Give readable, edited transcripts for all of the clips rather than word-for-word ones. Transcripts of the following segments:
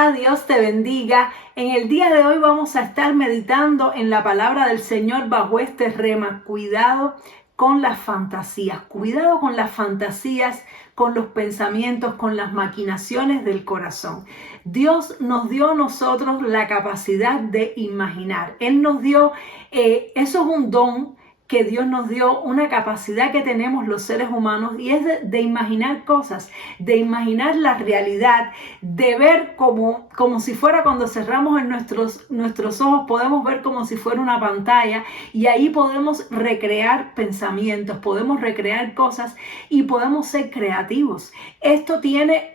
Hola, Dios te bendiga. En el día de hoy vamos a estar meditando en la palabra del Señor bajo este rema. Cuidado con las fantasías, con los pensamientos, con las maquinaciones del corazón. Dios nos dio a nosotros la capacidad de imaginar. Él nos dio, eso es un don que Dios nos dio, una capacidad que tenemos los seres humanos, y es de imaginar cosas, de imaginar la realidad, de ver como si fuera cuando cerramos en nuestros ojos, podemos ver como si fuera una pantalla, y ahí podemos recrear pensamientos, podemos recrear cosas y podemos ser creativos. Esto tiene,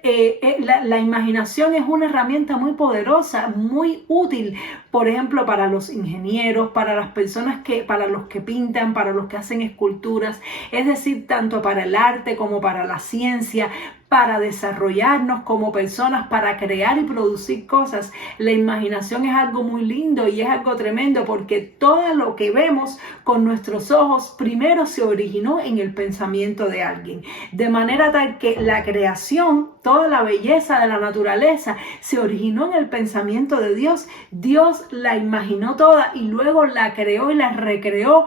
la imaginación es una herramienta muy poderosa, muy útil, por ejemplo, para los ingenieros, para las personas para los que pintan, para los que hacen esculturas, es decir, tanto para el arte como para la ciencia, para desarrollarnos como personas, para crear y producir cosas. La imaginación es algo muy lindo y es algo tremendo, porque todo lo que vemos con nuestros ojos primero se originó en el pensamiento de alguien, de manera tal que la creación, toda la belleza de la naturaleza se originó en el pensamiento de Dios. Dios la imaginó toda y luego la creó y la recreó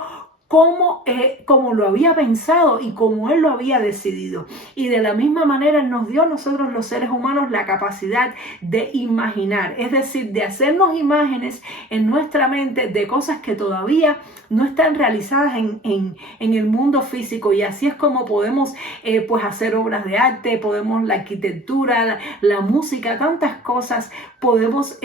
como lo había pensado y como Él lo había decidido. Y de la misma manera Él nos dio a nosotros los seres humanos la capacidad de imaginar, es decir, de hacernos imágenes en nuestra mente de cosas que todavía no están realizadas en el mundo físico, y así es como podemos pues hacer obras de arte, podemos la arquitectura, la música, tantas cosas podemos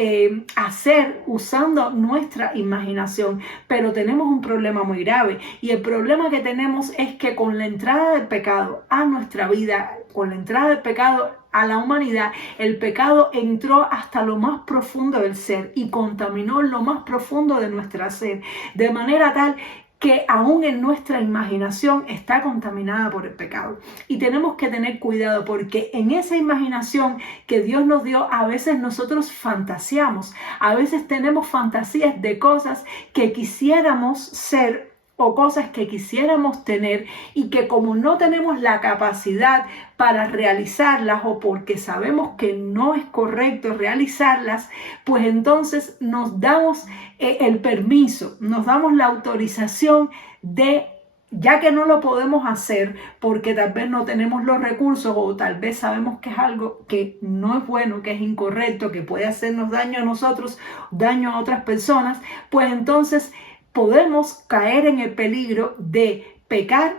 hacer usando nuestra imaginación. Pero tenemos un problema muy grave, y el problema que tenemos es que con la entrada del pecado a nuestra vida, con la entrada del pecado a la humanidad, el pecado entró hasta lo más profundo del ser y contaminó lo más profundo de nuestra ser, de manera tal que aún en nuestra imaginación está contaminada por el pecado. Y tenemos que tener cuidado, porque en esa imaginación que Dios nos dio, a veces nosotros fantaseamos, a veces tenemos fantasías de cosas que quisiéramos ser o cosas que quisiéramos tener, y que como no tenemos la capacidad para realizarlas, o porque sabemos que no es correcto realizarlas, pues entonces nos damos el permiso, nos damos la autorización de, ya que no lo podemos hacer porque tal vez no tenemos los recursos, o tal vez sabemos que es algo que no es bueno, que es incorrecto, que puede hacernos daño a nosotros, daño a otras personas, pues entonces podemos caer en el peligro de pecar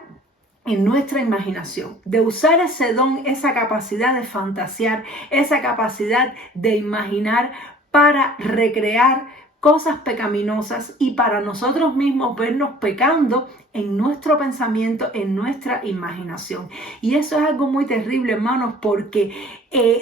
en nuestra imaginación, de usar ese don, esa capacidad de fantasear, esa capacidad de imaginar para recrear cosas pecaminosas y para nosotros mismos vernos pecando en nuestro pensamiento, en nuestra imaginación. Y eso es algo muy terrible, hermanos, porque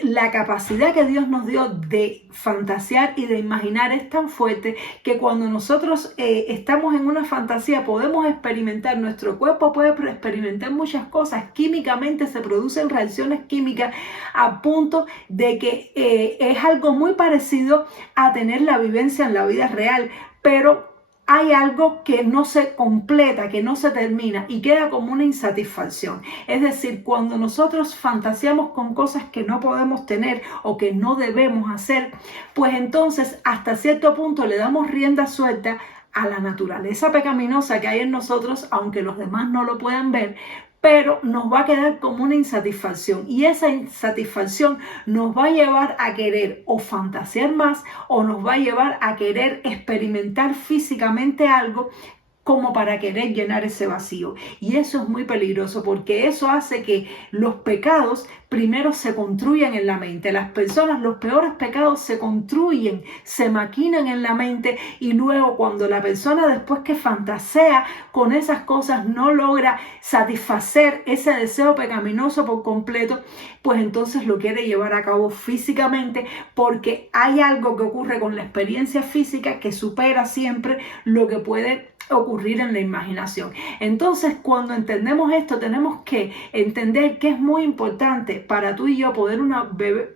la capacidad que Dios nos dio de fantasear y de imaginar es tan fuerte que cuando nosotros estamos en una fantasía podemos experimentar, nuestro cuerpo puede experimentar muchas cosas. Químicamente se producen reacciones químicas a punto de que es algo muy parecido a tener la vivencia en la vida real, pero hay algo que no se completa, que no se termina, y queda como una insatisfacción. Es decir, cuando nosotros fantaseamos con cosas que no podemos tener o que no debemos hacer, pues entonces hasta cierto punto le damos rienda suelta a la naturaleza pecaminosa que hay en nosotros, aunque los demás no lo puedan ver, pero nos va a quedar como una insatisfacción, y esa insatisfacción nos va a llevar a querer o fantasear más, o nos va a llevar a querer experimentar físicamente algo como para querer llenar ese vacío. Y eso es muy peligroso, porque eso hace que los pecados primero se construyan en la mente. Las personas, los peores pecados se construyen, se maquinan en la mente, y luego cuando la persona, después que fantasea con esas cosas, no logra satisfacer ese deseo pecaminoso por completo, pues entonces lo quiere llevar a cabo físicamente, porque hay algo que ocurre con la experiencia física que supera siempre lo que puede ocurrir en la imaginación. Entonces, cuando entendemos esto, tenemos que entender que es muy importante para tú y yo poder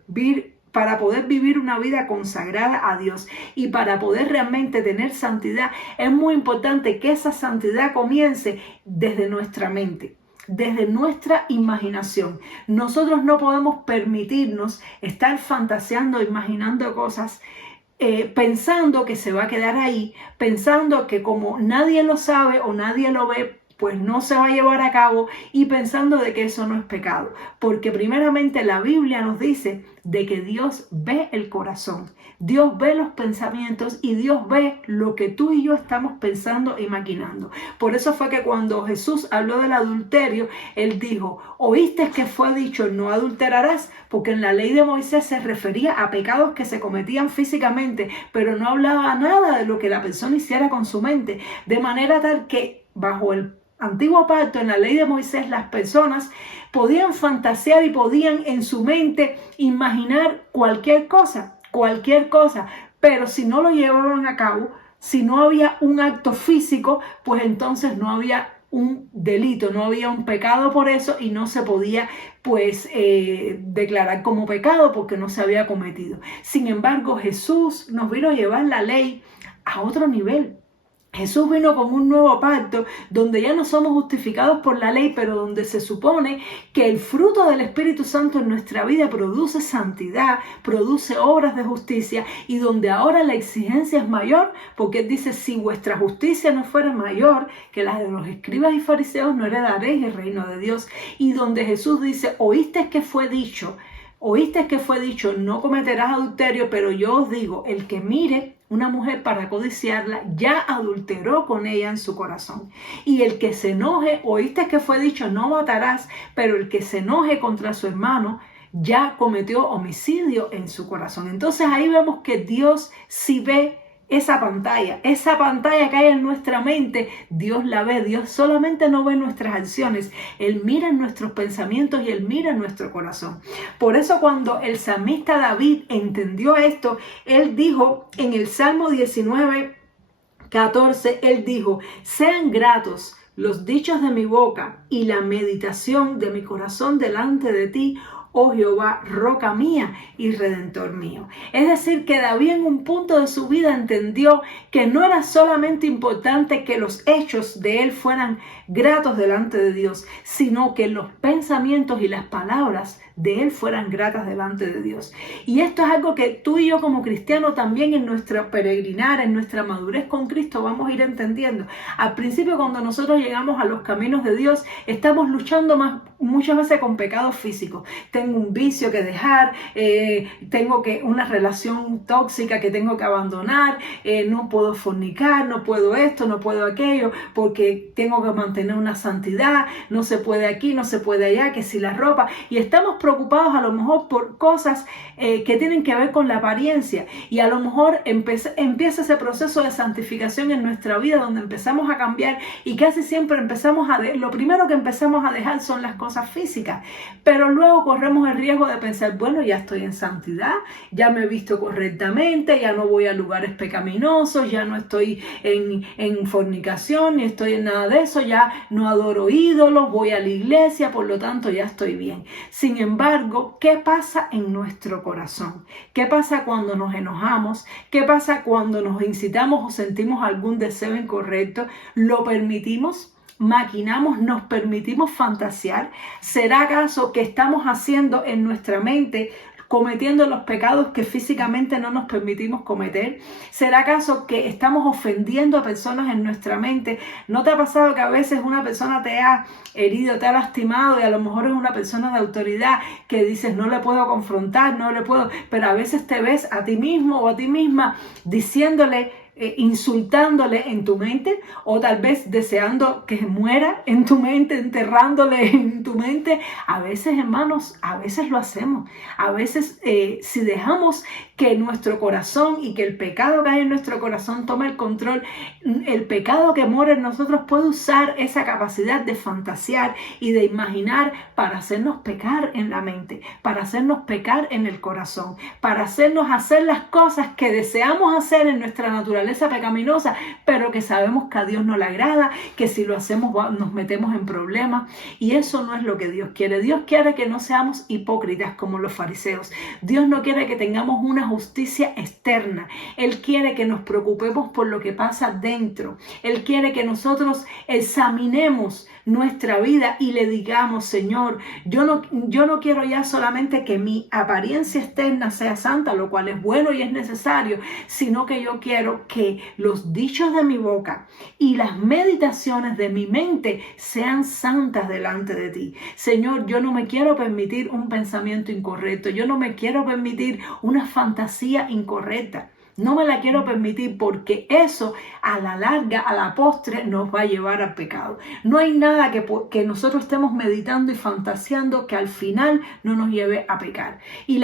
vivir una vida consagrada a Dios, y para poder realmente tener santidad, es muy importante que esa santidad comience desde nuestra mente. desde nuestra imaginación. Nosotros no podemos permitirnos estar fantaseando, imaginando cosas, pensando que se va a quedar ahí, pensando que como nadie lo sabe o nadie lo ve, pues no se va a llevar a cabo, y pensando de que eso no es pecado. Porque primeramente la Biblia nos dice de que Dios ve el corazón, Dios ve los pensamientos y Dios ve lo que tú y yo estamos pensando y maquinando. Por eso fue que cuando Jesús habló del adulterio, Él dijo, oíste que fue dicho, no adulterarás, porque en la ley de Moisés se refería a pecados que se cometían físicamente, pero no hablaba nada de lo que la persona hiciera con su mente, de manera tal que bajo el Antiguo Pacto, en la ley de Moisés, las personas podían fantasear y podían en su mente imaginar cualquier cosa, pero si no lo llevaban a cabo, si no había un acto físico, pues entonces no había un delito, no había un pecado por eso y no se podía pues declarar como pecado porque no se había cometido. Sin embargo, Jesús nos vino a llevar la ley a otro nivel. Jesús vino con un nuevo pacto donde ya no somos justificados por la ley, pero donde se supone que el fruto del Espíritu Santo en nuestra vida produce santidad, produce obras de justicia, y donde ahora la exigencia es mayor, porque Él dice, si vuestra justicia no fuera mayor que la de los escribas y fariseos, no heredaréis el reino de Dios. Y donde Jesús dice, oíste que fue dicho, no cometerás adulterio, pero yo os digo, el que mire una mujer para codiciarla, ya adulteró con ella en su corazón. Y el que se enoje, oíste que fue dicho, no matarás, pero el que se enoje contra su hermano, ya cometió homicidio en su corazón. Entonces ahí vemos que Dios sí ve esa pantalla que hay en nuestra mente, Dios la ve. Dios solamente no ve nuestras acciones, Él mira en nuestros pensamientos y Él mira en nuestro corazón. Por eso cuando el salmista David entendió esto, él dijo en el Salmo 19:14, él dijo, sean gratos los dichos de mi boca y la meditación de mi corazón delante de ti, oh Jehová, roca mía y redentor mío. Es decir, que David en un punto de su vida entendió que no era solamente importante que los hechos de él fueran gratos delante de Dios, sino que los pensamientos y las palabras de él fueran gratas delante de Dios. Y esto es algo que tú y yo como cristianos también en nuestro peregrinar, en nuestra madurez con Cristo vamos a ir entendiendo. Al principio, cuando nosotros llegamos a los caminos de Dios, estamos luchando muchas veces con pecados físicos. Tengo un vicio que dejar, tengo una relación tóxica que tengo que abandonar, no puedo fornicar, no puedo esto, no puedo aquello, porque tengo que mantener una santidad, no se puede aquí, no se puede allá, que si la ropa, y estamos preocupados a lo mejor por cosas que tienen que ver con la apariencia, y a lo mejor empieza ese proceso de santificación en nuestra vida donde empezamos a cambiar, y casi siempre lo primero que empezamos a dejar son las cosas físicas, pero luego corremos el riesgo de pensar, bueno, ya estoy en santidad, ya me he visto correctamente, ya no voy a lugares pecaminosos, ya no estoy en fornicación, ni estoy en nada de eso, ya no adoro ídolos, voy a la iglesia, por lo tanto ya estoy bien. Sin embargo, ¿qué pasa en nuestro corazón? ¿Qué pasa cuando nos enojamos? ¿Qué pasa cuando nos incitamos o sentimos algún deseo incorrecto? ¿Lo permitimos? ¿Maquinamos? ¿Nos permitimos fantasear? ¿Será acaso que estamos haciendo en nuestra mente, cometiendo los pecados que físicamente no nos permitimos cometer? ¿Será acaso que estamos ofendiendo a personas en nuestra mente? ¿No te ha pasado que a veces una persona te ha herido, te ha lastimado, y a lo mejor es una persona de autoridad que dices, no le puedo confrontar, pero a veces te ves a ti mismo o a ti misma diciéndole, insultándole en tu mente, o tal vez deseando que muera en tu mente, enterrándole en tu mente? A veces, hermanos, a veces lo hacemos. A veces si dejamos que nuestro corazón y que el pecado que hay en nuestro corazón tome el control, el pecado que mora en nosotros puede usar esa capacidad de fantasear y de imaginar para hacernos pecar en la mente, para hacernos pecar en el corazón, para hacernos hacer las cosas que deseamos hacer en nuestra naturaleza pecaminosa, pero que sabemos que a Dios no le agrada, que si lo hacemos nos metemos en problemas, y eso no es lo que Dios quiere. Dios quiere que no seamos hipócritas como los fariseos. Dios no quiere que tengamos una justicia externa. Él quiere que nos preocupemos por lo que pasa dentro. Él quiere que nosotros examinemos nuestra vida y le digamos, Señor, yo no quiero ya solamente que mi apariencia externa sea santa, lo cual es bueno y es necesario, sino que yo quiero que los dichos de mi boca y las meditaciones de mi mente sean santas delante de ti. Señor, yo no me quiero permitir un pensamiento incorrecto, yo no me quiero permitir una fantasía incorrecta. No me la quiero permitir porque eso a la larga, a la postre, nos va a llevar al pecado. No hay nada que nosotros estemos meditando y fantaseando que al final no nos lleve a pecar. Y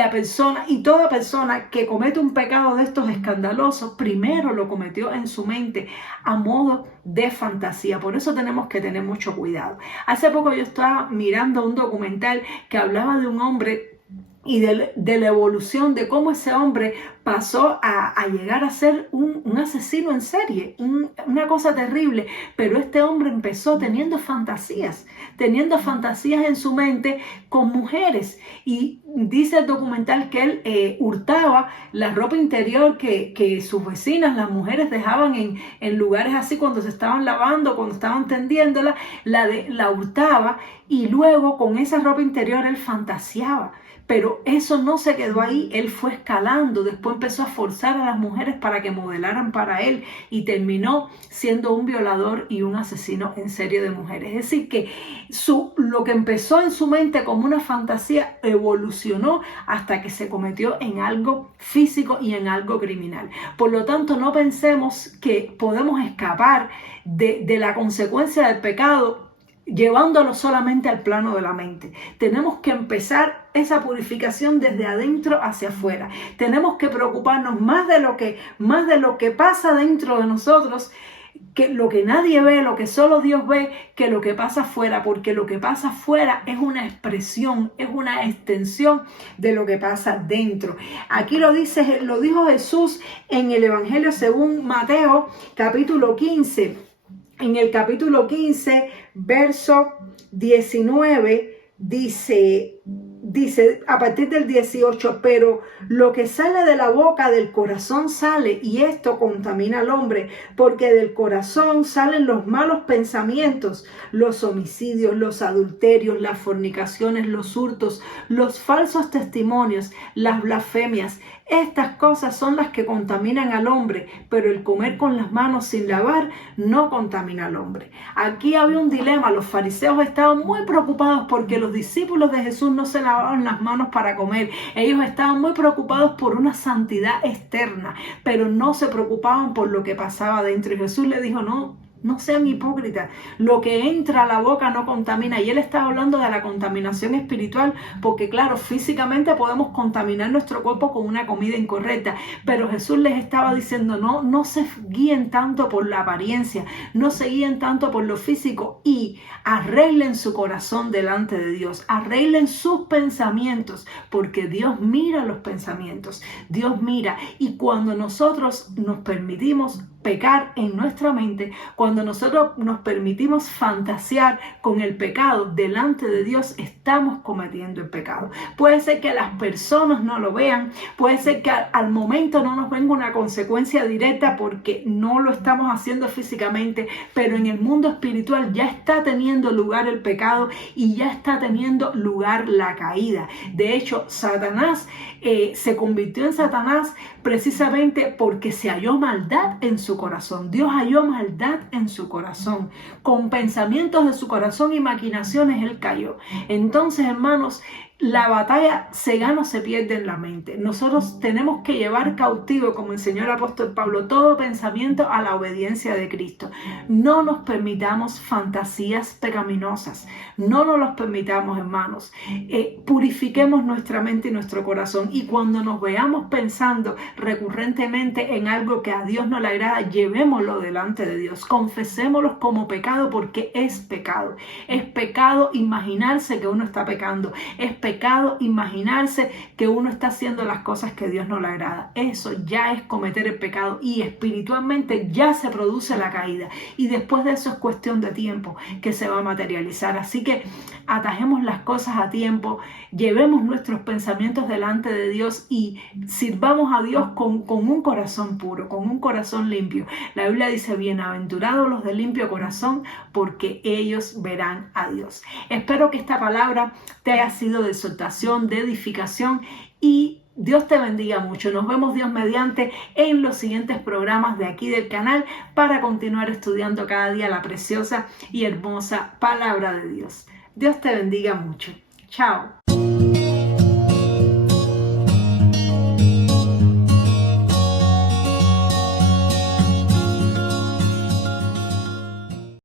toda persona que comete un pecado de estos escandalosos, primero lo cometió en su mente a modo de fantasía. Por eso tenemos que tener mucho cuidado. Hace poco yo estaba mirando un documental que hablaba de un hombre y de la evolución de cómo ese hombre pasó a llegar a ser un asesino en serie, una cosa terrible. Pero este hombre empezó teniendo fantasías en su mente con mujeres. Y dice el documental que él hurtaba la ropa interior que sus vecinas, las mujeres, dejaban en lugares así cuando se estaban lavando, cuando estaban tendiéndola, la hurtaba y luego con esa ropa interior él fantaseaba. Pero eso no se quedó ahí, él fue escalando, después empezó a forzar a las mujeres para que modelaran para él y terminó siendo un violador y un asesino en serie de mujeres. Es decir, que lo que empezó en su mente como una fantasía evolucionó hasta que se convirtió en algo físico y en algo criminal. Por lo tanto, no pensemos que podemos escapar de la consecuencia del pecado llevándolo solamente al plano de la mente. Tenemos que empezar esa purificación desde adentro hacia afuera. Tenemos que preocuparnos más de lo que pasa dentro de nosotros, que lo que nadie ve, lo que solo Dios ve, que lo que pasa afuera, porque lo que pasa afuera es una expresión, es una extensión de lo que pasa dentro. Aquí lo dijo Jesús en el Evangelio según Mateo, capítulo 15. En el capítulo 15, verso 19, dice a partir del 18, pero lo que sale de la boca del corazón sale, y esto contamina al hombre, porque del corazón salen los malos pensamientos, los homicidios, los adulterios, las fornicaciones, los hurtos, los falsos testimonios, las blasfemias. Estas cosas son las que contaminan al hombre, pero el comer con las manos sin lavar no contamina al hombre. Aquí había un dilema. Los fariseos estaban muy preocupados porque los discípulos de Jesús no se lavaban las manos para comer. Ellos estaban muy preocupados por una santidad externa, pero no se preocupaban por lo que pasaba dentro. Y Jesús le dijo, no sean hipócritas, lo que entra a la boca no contamina. Y él estaba hablando de la contaminación espiritual, porque claro, físicamente podemos contaminar nuestro cuerpo con una comida incorrecta, pero Jesús les estaba diciendo, no se guíen tanto por la apariencia, no se guíen tanto por lo físico, y arreglen su corazón delante de Dios, arreglen sus pensamientos, porque Dios mira los pensamientos, Dios mira. Y cuando nosotros nos permitimos pecar en nuestra mente, cuando nosotros nos permitimos fantasear con el pecado delante de Dios, estamos cometiendo el pecado. Puede ser que las personas no lo vean, puede ser que al momento no nos venga una consecuencia directa porque no lo estamos haciendo físicamente, pero en el mundo espiritual ya está teniendo lugar el pecado y ya está teniendo lugar la caída. De hecho, Satanás se convirtió en Satanás precisamente porque se halló maldad en su corazón. Dios halló maldad en su corazón. Con pensamientos de su corazón y maquinaciones él cayó. Entonces, hermanos, la batalla se gana o se pierde en la mente. Nosotros tenemos que llevar cautivo, como enseñó el apóstol Pablo, todo pensamiento a la obediencia de Cristo. No nos permitamos fantasías pecaminosas. No nos los permitamos, hermanos. Purifiquemos nuestra mente y nuestro corazón. Y cuando nos veamos pensando recurrentemente en algo que a Dios no le agrada, llevémoslo delante de Dios. Confesémoslo como pecado, porque es pecado. Es pecado imaginarse que uno está pecando. Es pecado pecado imaginarse que uno está haciendo las cosas que a Dios no le agrada. Eso ya es cometer el pecado y espiritualmente ya se produce la caída. Y después de eso es cuestión de tiempo que se va a materializar. Así que atajemos las cosas a tiempo, llevemos nuestros pensamientos delante de Dios y sirvamos a Dios con un corazón puro, con un corazón limpio. La Biblia dice, bienaventurados los de limpio corazón, porque ellos verán a Dios. Espero que esta palabra te haya sido de exhortación, de edificación, y Dios te bendiga mucho. Nos vemos, Dios mediante, en los siguientes programas de aquí del canal para continuar estudiando cada día la preciosa y hermosa palabra de Dios. Dios te bendiga mucho. Chao.